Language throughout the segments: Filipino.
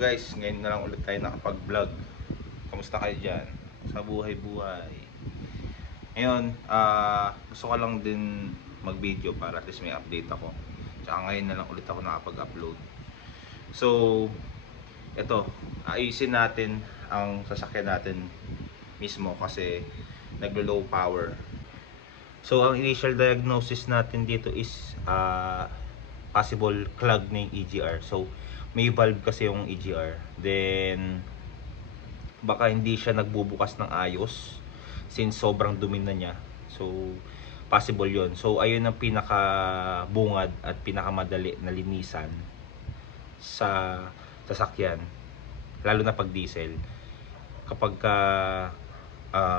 guys, ngayon na lang ulit tayo nakapag-vlog. Kamusta kayo dyan? Sa buhay-buhay. Ngayon, gusto ko lang din mag-video para at least may update ako. Tsaka ngayon na lang ulit ako nakapag-upload. So, ito, ayusin natin ang sasakyan natin mismo kasi naglo-low power. So, ang initial diagnosis natin dito is possible clog ng EGR. So, may valve kasi yung EGR. Then, baka hindi siya nagbubukas ng ayos since sobrang dumi na niya. So, possible yon. So, ayun ang pinaka-bungad at pinakamadali na linisan sa sasakyan. Lalo na pag diesel. Kapag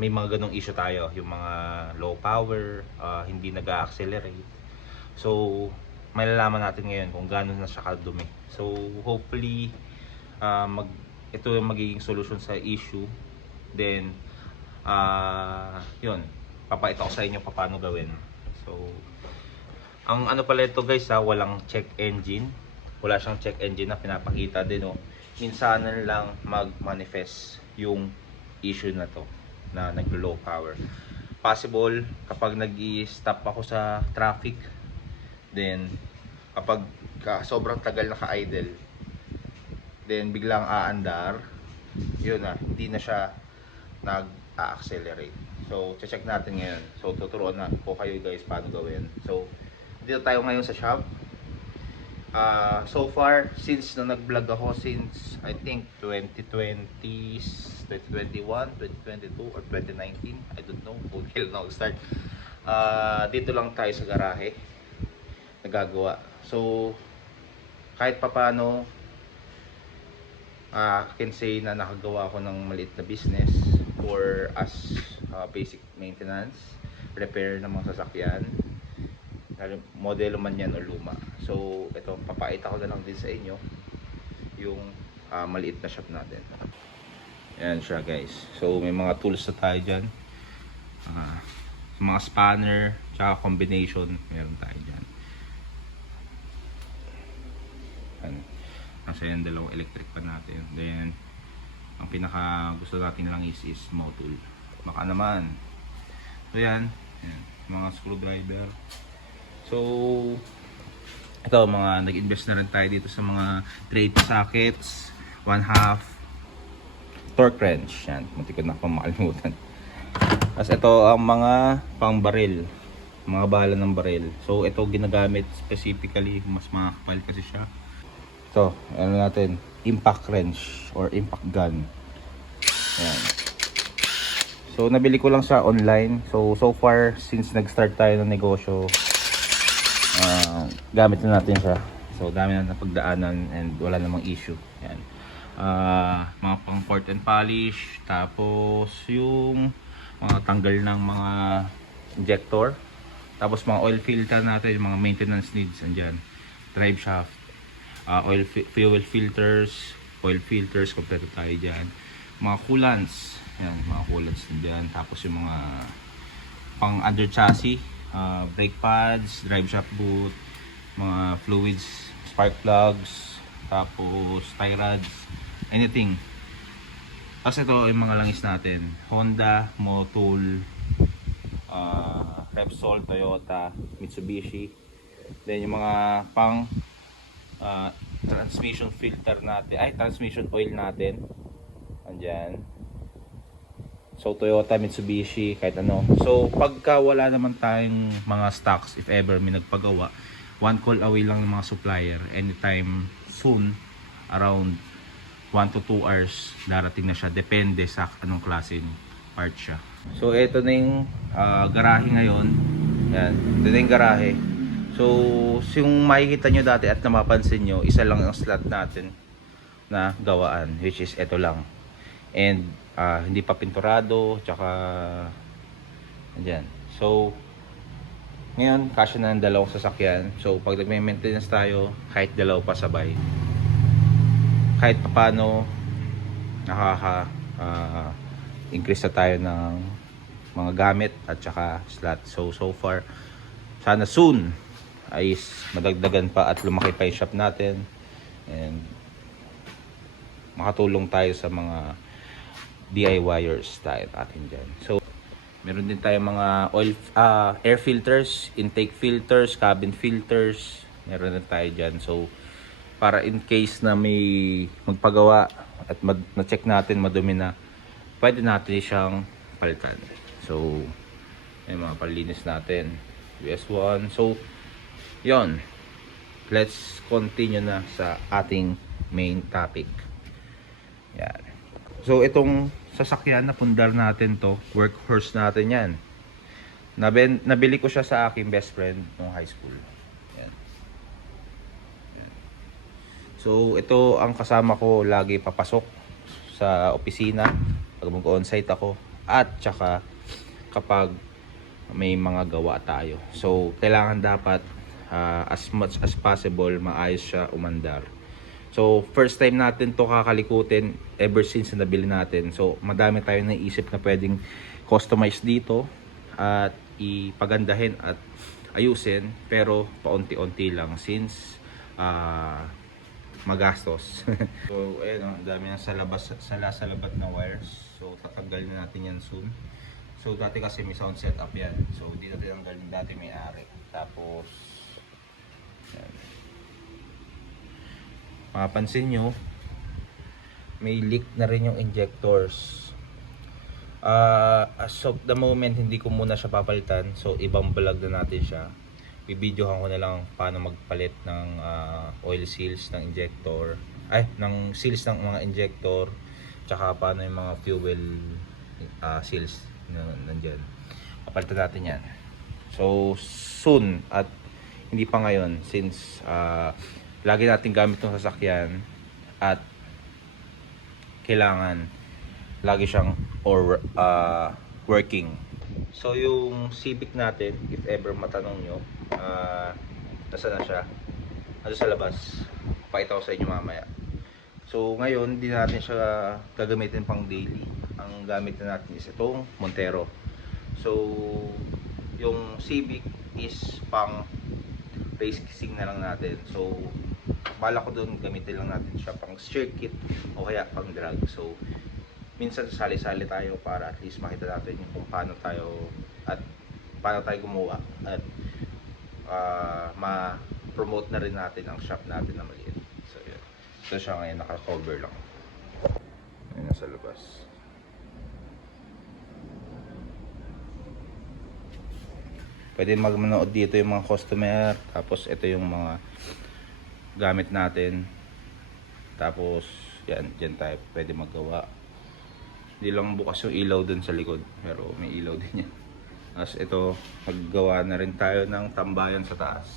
may mga ganong issue tayo, yung mga low power, hindi nag-accelerate. So, malalaman natin ngayon kung gaano na siya kadumi. So, hopefully, ito yung magiging solution sa issue. Then, yun, papakita ko sa inyo paano gawin. So, ang ano pala ito guys, walang check engine. Wala siyang check engine na pinapakita din. Minsanan lang mag-manifest yung issue na to, na naglo-low power. Possible kapag nag-i-stop ako sa traffic, then kapag sobrang tagal naka-idle, then biglang aandar, yun na, hindi na siya nag-accelerate. So, check natin ngayon. So, tuturuan na po kayo guys paano gawin. So, dito tayo ngayon sa shop. So far, since na nag-vlog ako since I think 2020, 2021, 2022 or 2019, I don't know kung kailan ako start. Dito lang tayo sa garahe nagagawa. So kahit papano, can say na nakagawa ako ng maliit na business for as basic maintenance, repair ng mga sasakyan, modelo man yan o luma. So ito, papakita ko na lang din sa inyo yung maliit na shop natin. Ayan siya guys. So may mga tools na tayo dyan, mga spanner tsaka combination meron tayo dyan. Kasi yung dalawang electric pa natin. Then ang pinaka gusto natin lang is small tool. Baka naman. So yan, mga screwdriver. So ito, mga nag-invest na rin tayo dito sa mga thread sockets, 1/2 torque wrench. Yan, muntik ko na akong makalimutan. Tapos ito ang mga pang baril, mga bala ng baril. So ito ginagamit specifically, mas makakapal kasi siya. Ito, ano natin, impact wrench or impact gun. Ayan. So nabili ko lang siya online. So far since nag-start tayo ng negosyo, gamit na natin siya. So dami na napagdaanan and wala namang issue. Ayan. Mga pang port and polish, tapos yung mga tanggal ng mga injector, tapos mga oil filter natin, mga maintenance needs andyan, drive shaft, fuel filters, oil filters, kompleto tayo dyan. Mga coolants, yan, mga coolants dyan. Tapos yung mga pang under chassis, brake pads, drive shaft boot, mga fluids, spark plugs, tapos tie rods, anything. Tapos ito yung mga langis natin, Honda, Motul, Repsol, Toyota, Mitsubishi. Then yung mga pang transmission filter natin, transmission oil natin andyan. So Toyota, Mitsubishi, kahit ano. So pagka wala naman tayong mga stocks, if ever may nagpagawa, one call away lang ng mga supplier. Anytime soon, around 1 to 2 hours darating na siya, depende sa anong klaseng part siya. So ito na yung garahe ngayon. Yan, ito na yung garahe. So, yung makikita nyo dati at namapansin nyo, isa lang ang slot natin na gawaan, which is ito lang. And hindi pa pinturado, tsaka andyan. So, ngayon, kasya na ng dalawang sasakyan. So, pag nagme-maintenance tayo, kahit dalaw pa sabay, kahit papano, increase na tayo ng mga gamit at tsaka slot. So far, sana soon ay madagdagan pa at lumaki pa yung shop natin. And makatulong tayo sa mga DIYers tayo natin dyan. So meron din tayo mga air filters, intake filters, cabin filters. Meron din tayo dyan. So para in case na may magpagawa at na-check natin madumi na, pwede natin siyang palitan. So may mga palinis natin, US1. So yon, let's continue na sa ating main topic. Yan. So itong sasakyan na pundar natin to, workhorse natin yan. Nabili ko siya sa aking best friend nung high school. Yan. Yan. So ito ang kasama ko lagi papasok sa opisina pag mag-onsite ako, at saka kapag may mga gawa tayo. So kailangan dapat as much as possible maayos siya umandar. So first time natin to kakalikutin ever since na nabili natin. So madami tayong naisip na pwedeng customize dito at ipagandahin at ayusin, pero paunti-unti lang since magastos. So ayun, ang dami na sa labat na wires. So tatanggalin natin yan soon. So dati kasi may sound setup yan. So dito tinanggalin, dati may ari. Tapos yan. Mapapansin nyo, may leak na rin yung injectors. As of the moment, hindi ko muna siya papalitan. So ibang vlog na natin siya. Bibidyohan ko na lang paano magpalit ng oil seals ng injector, ng seals ng mga injector, tsaka paano yung mga fuel seals na nandyan. Papalitan natin yan. So soon, at hindi pa ngayon, since lagi natin gamit ng sasakyan at kailangan lagi siyang working. So yung Civic natin, if ever matanong nyo, nasa na siya? Nasa sa labas. Pakita ko sa inyo mamaya. So ngayon, hindi natin siya gagamitin pang daily. Ang gamit na natin is itong Montero. So yung Civic is pang race kissing na lang natin. So bala ko doon gamitin lang natin siya pang circuit o kaya pang drag. So minsan sali-sali tayo para at least makita natin yung kung paano tayo gumawa at ma-promote na rin natin ang shop natin na maliit. So yun. So siya ngayon naka-cover lang. Ayun, nasa labas. Pwede magmanood dito yung mga customer. Tapos ito yung mga gamit natin. Tapos yan, dyan tayo pwede magawa. Hindi lang bukas yung ilaw dun sa likod, pero may ilaw din yan. Tapos ito, maggawa na rin tayo ng tambayan sa taas.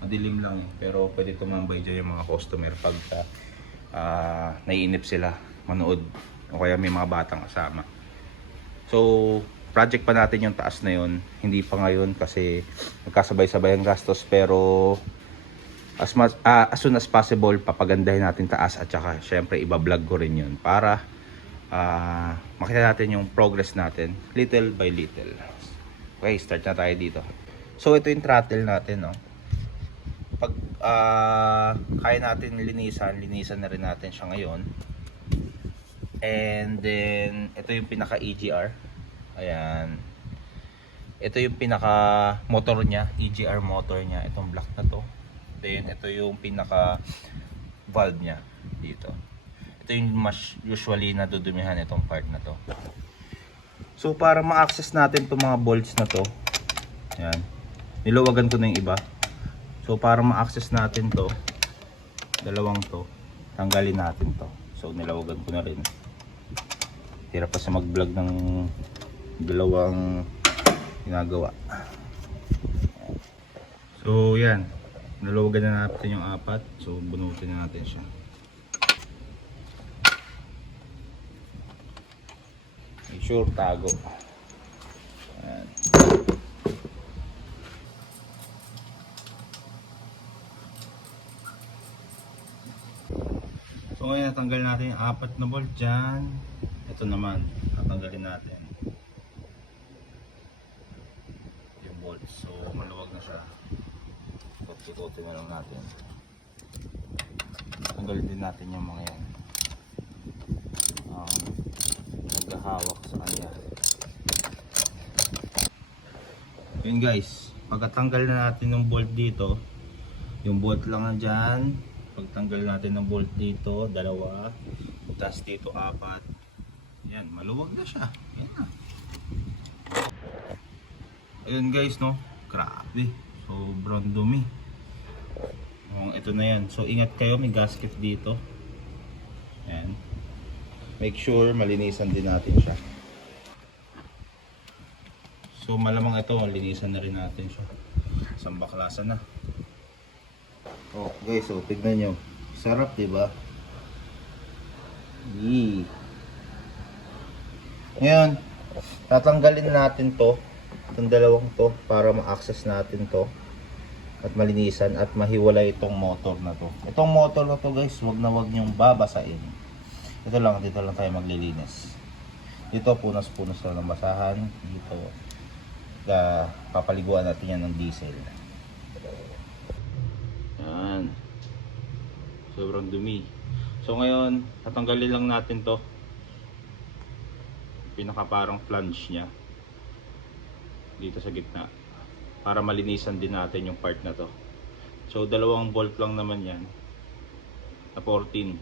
Madilim lang pero pwede tumambay dyan yung mga customer pag naiinip sila manood o kaya may mga batang kasama. So project pa natin yung taas na yun, hindi pa ngayon kasi magkasabay-sabay ang gastos, pero as soon as possible papagandahin natin taas, at saka syempre iba-vlog ko rin yun para makita natin yung progress natin little by little. Okay, start na tayo dito. So ito yung throttle natin, no? Pag kaya natin linisan na rin natin siya ngayon. And then ito yung pinaka EGR. Ayan. Ito yung pinaka motor niya, EGR motor niya, itong black na to. Then ito yung pinaka valve niya dito. Ito yung mas usually nadudumihan itong part na to. So para ma-access natin itong mga bolts na to, ayan, nilawagan ko na yung iba. So para ma-access natin to, dalawang to, tanggalin natin to. So nilawagan ko na rin. Tira pa sa mag-vlog ng dalawang ginagawa. So yan, nalawagan na natin yung apat. So bunutin na natin siya. Make sure tago. Ayan. So ngayon natanggal natin yung apat na bolt dyan. Ito naman, tatanggalin natin yung bolt. So maluwag na siya. Ikot-ikotin na lang natin. Tanggalin din natin yung mga yan. naghahawak sa kanya. Yun guys, pagkatanggal na natin ng bolt dito, yung bolt lang nandyan. Pagtanggal natin ng bolt dito, 2, tapos dito 4. Yan, maluwag na siya. Yan na. Ayun guys, no, grabe, sobrang dumi. Ito na yan, so ingat kayo, may gasket dito. Yan, make sure malinisan din natin siya. So malamang ito, malinisan na rin natin siya. Isang baklasan na. Oh guys, so tignan nyo, sarap diba? Yee. Ngayon, tatanggalin natin to, itong dalawang to, para ma-access natin to at malinisan at mahiwalay itong motor na to. Itong motor na to guys, wag niyong babasain. Dito lang tayo maglilinis. Dito punas-punas lang ng basahan. Dito papaliguan natin yan ng diesel. Yan, sobrang dumi. So ngayon, tatanggalin lang natin to, pinaka parang flange nya dito sa gitna, para malinisan din natin yung part na to. So 2 bolt lang naman yan na 14.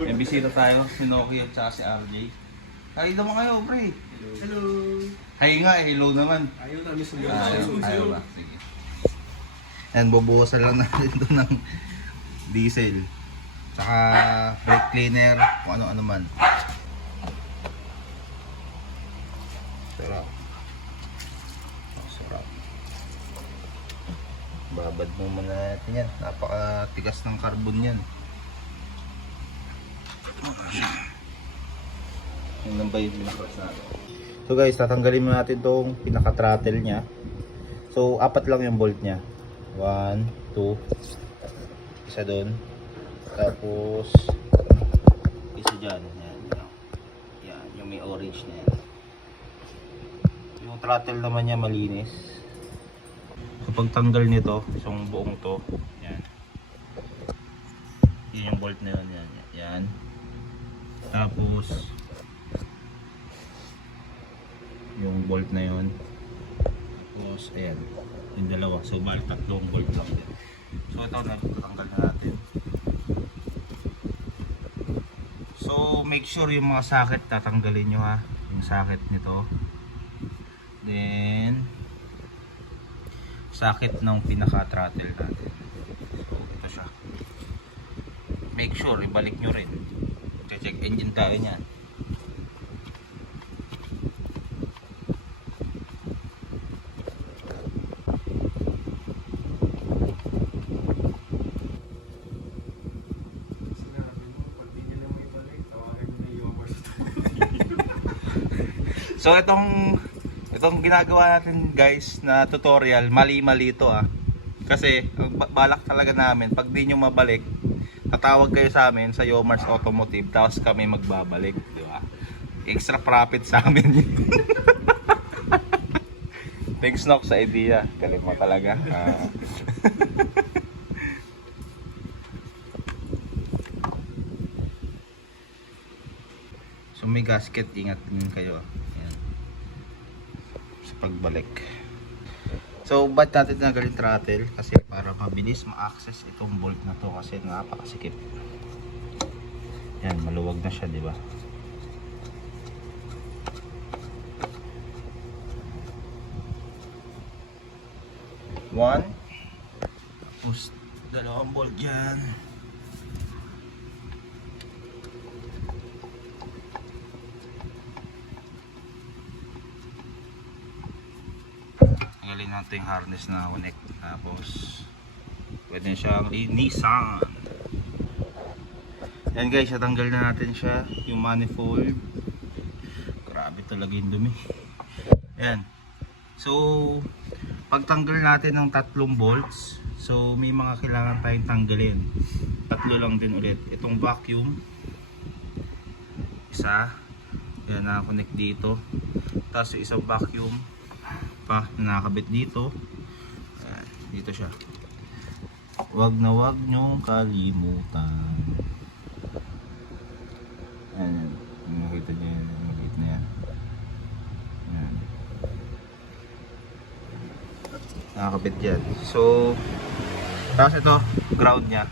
May bisita tayo, si Noki at saka si RJ. Hi naman kayo, pre. Hello. Hi nga, hello naman. Ayaw na, miss mo. Ayaw ba? Sige. And bubuhusan lang natin ito ng diesel, saka brake cleaner, kung ano-ano man. Sarap. Sarap. Babad mo muna natin yan. Napakatigas ng carbon yan. Yun lang ba yung pinaka-cross natin? So guys, tatanggalin mo natin itong pinaka-throttle nya. So 4 lang yung bolt nya. 1, 2, isa doon, tapos isa dyan. Yan, yung may orange na yan. Yung throttle naman niya malinis. So pagtanggal nito, isang buong to, yan. Yan yung bolt na yun, yan. Tapos yung bolt na yun. Tapos ayan, yung 2. So bali 3 bolt lang din. So ito na, tatanggal na natin. So make sure yung mga socket tatanggalin nyo ha. Yung socket nito. Then socket ng pinaka throttle natin. So ito siya. Make sure ibalik nyo rin. Check engine tayo nyan. So itong ginagawa natin guys na tutorial, mali ito Kasi ang balak talaga namin, pag di nyo mabalik, tatawag kayo sa amin sa Yomars Automotive, tapos kami magbabalik, di ba? Extra profit sa amin. Thanks Nok sa idea, galing mo talaga. So may gasket, ingat din kayo. Pagbalik. So ba't natin nagalin throttle? Kasi para mabilis ma-access itong bolt na to, kasi napakasikip. Yan, maluwag na siya, di ba? One, tapos 2 bolt yan. Tanggalin natin yung harness na connect, tapos pwede siyang linisan. Yan guys, natanggal na natin siya, yung manifold. Grabe talaga yung dumi. Yan. So pagtanggal natin ng 3 bolts, so may mga kailangan tayong tanggalin. 3 lang din ulit. Itong vacuum, isa, yan, naka-connect dito. Tapos yung isang vacuum pa na nakakabit dito. Ayan, dito siya. Wag na wag nyo kalimutan. Kita nyo yun, yung maliit na yan. Yan. Nakakabit yan. So, tapos ito, ground nya.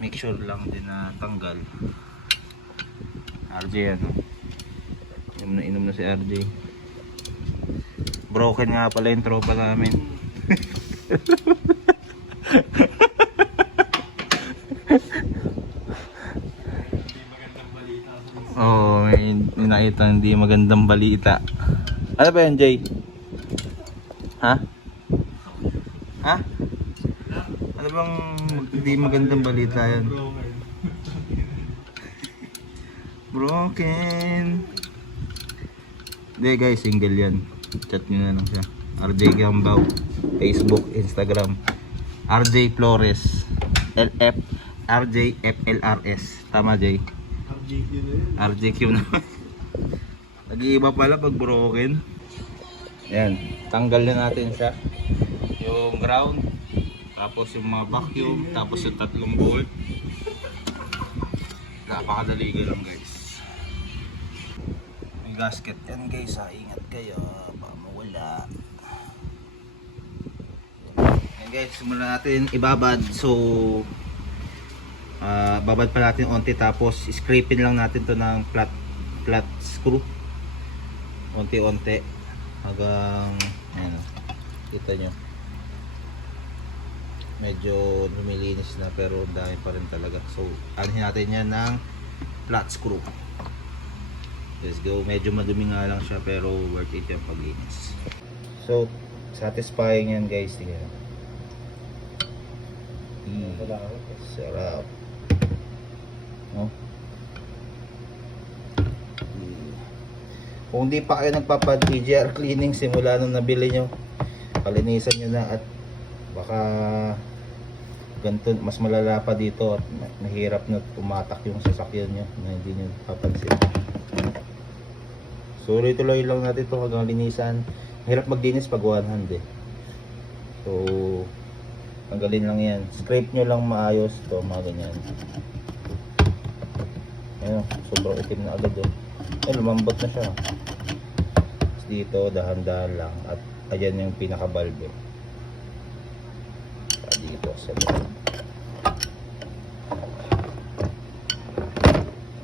Make sure lang din na tanggal. RJ yan. Inom na si RJ. Broken nga pala yung tropa namin. Oo, may nakita hindi magandang balita. Ano ba yan, Jay? Ha? Ha? Ano bang hindi magandang balita yan? Broken. Hindi guys, single yan. Chat nyo na lang siya. RJ Gambaw. Facebook, Instagram. RJ Flores. LF. RJ FLRS. Tama, Jay? RJQ na. Nag-iiba pala pag broken. Yan. Tanggal na natin siya. Yung ground. Tapos yung mga vacuum. Tapos yung tatlong bolt. Napakadali ko lang guys. May gasket yan guys ha. Ingat kayo. Baka mawala. Yan guys. Simulan natin ibabad. So babad pa natin onti. Tapos scrapin lang natin to ng flat screw. Onti-onti. Hanggang ayan o. Kita nyo. Medyo lumilinis na pero dami pa rin talaga. So anuhin natin yan ng flat screw. Let's go. Medyo madumi nga lang siya pero worth it yung paglinis. So satisfying yan guys. Tingnan. Sarap. No? Kung di pa kayo nagpapad EGR cleaning simula nung nabili nyo, palinisan nyo na at baka ganito, mas malala pa dito at mahirap na tumatak yung sasakyan nyo na hindi nyo papansin. So tuloy lang natin ito hanggang linisan. Hirap maglinis pag one hand eh. So tanggalin lang yan. Scrape nyo lang maayos ito, mga ganyan. Ayun, sobrang itim na agad oh. Ay, lumambot na siya. Tapos dito, dahan-dahan lang. At ayan yung pinaka-valve. Dito sa loob.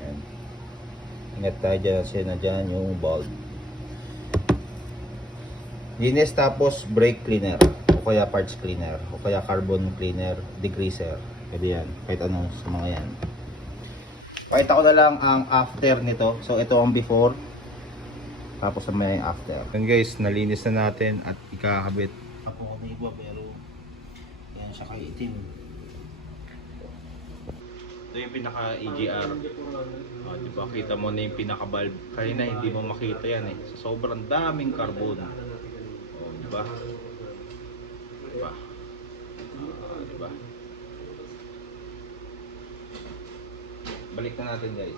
Ayan. Ingat tayo dyan kasi na dyan yung bulb. Linis tapos brake cleaner. O kaya parts cleaner. O kaya carbon cleaner, degreaser. Pwede yan. Kahit ano sa mga yan. Pakita ko na lang ang after nito. So ito ang before. Tapos may after. Yan guys, nalinis na natin at ikakabit. Ako kami iba pero yan siya kaitim. Ito yung pinaka EGR. Diba kita mo na yung pinaka valve. Kanina hindi mo makita yan eh. So, sobrang daming carbon. Diba? Diba? Diba? Balik na natin guys.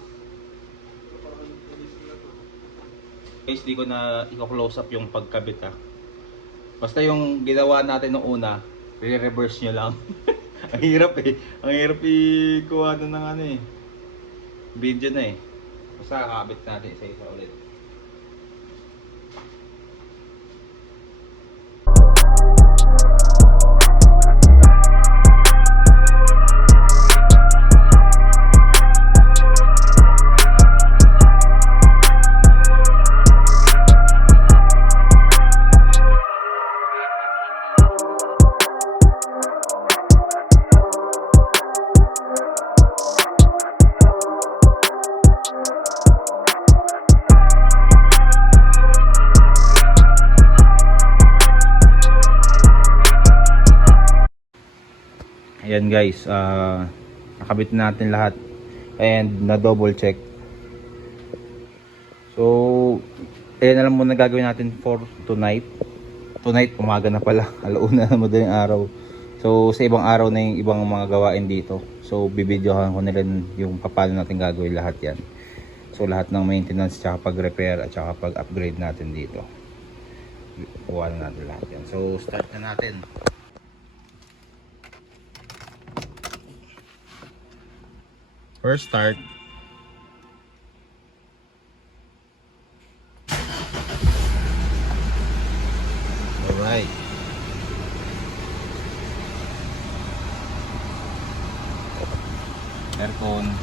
Guys, di ko na i-close up yung pagkabit ha. Basta yung ginawa natin noong una, i-reverse nyo lang. Ang hirap eh. Ang hirap i-kuha na ng ano eh. Video na eh. Basta kakabit natin isa-isa ulit. Ayan guys, nakabit natin lahat and na double check. So ayan na lang muna gagawin natin for tonight. Tonight umaga na pala, alauna na madaling araw. So sa ibang araw na yung ibang mga gawain dito. So bibidyohan ko na rin yung paano natin gagawin lahat yan. So lahat ng maintenance, tsaka pag-repair at tsaka pag-upgrade natin dito, kuha na natin lahat yan. So start na natin. First start, aircon,